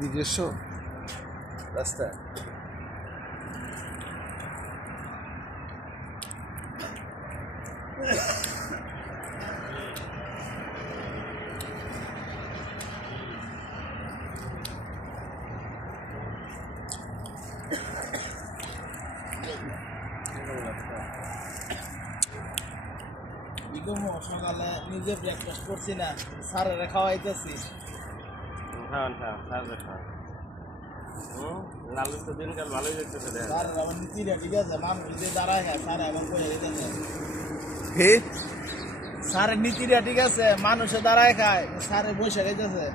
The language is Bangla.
নিজস্ব রাস্তা। সকালে নিজে ব্রেকফাস্ট করছি না, স্যারেরা খাওয়াইতেছি। খাওয়ান খাওয়ান স্যার খাওয়ান। লালু তো দিনকাল ভালোই দেখতেছে দেখা স্যার আমার নীতিটা ঠিক আছে, মানুষ যে দাঁড়ায় না স্যার এখন করে দিতেছে। হে স্যারের নীতিটা ঠিক আছে, মানুষে দাঁড়ায় খায়, স্যারে বসে দিতেছে।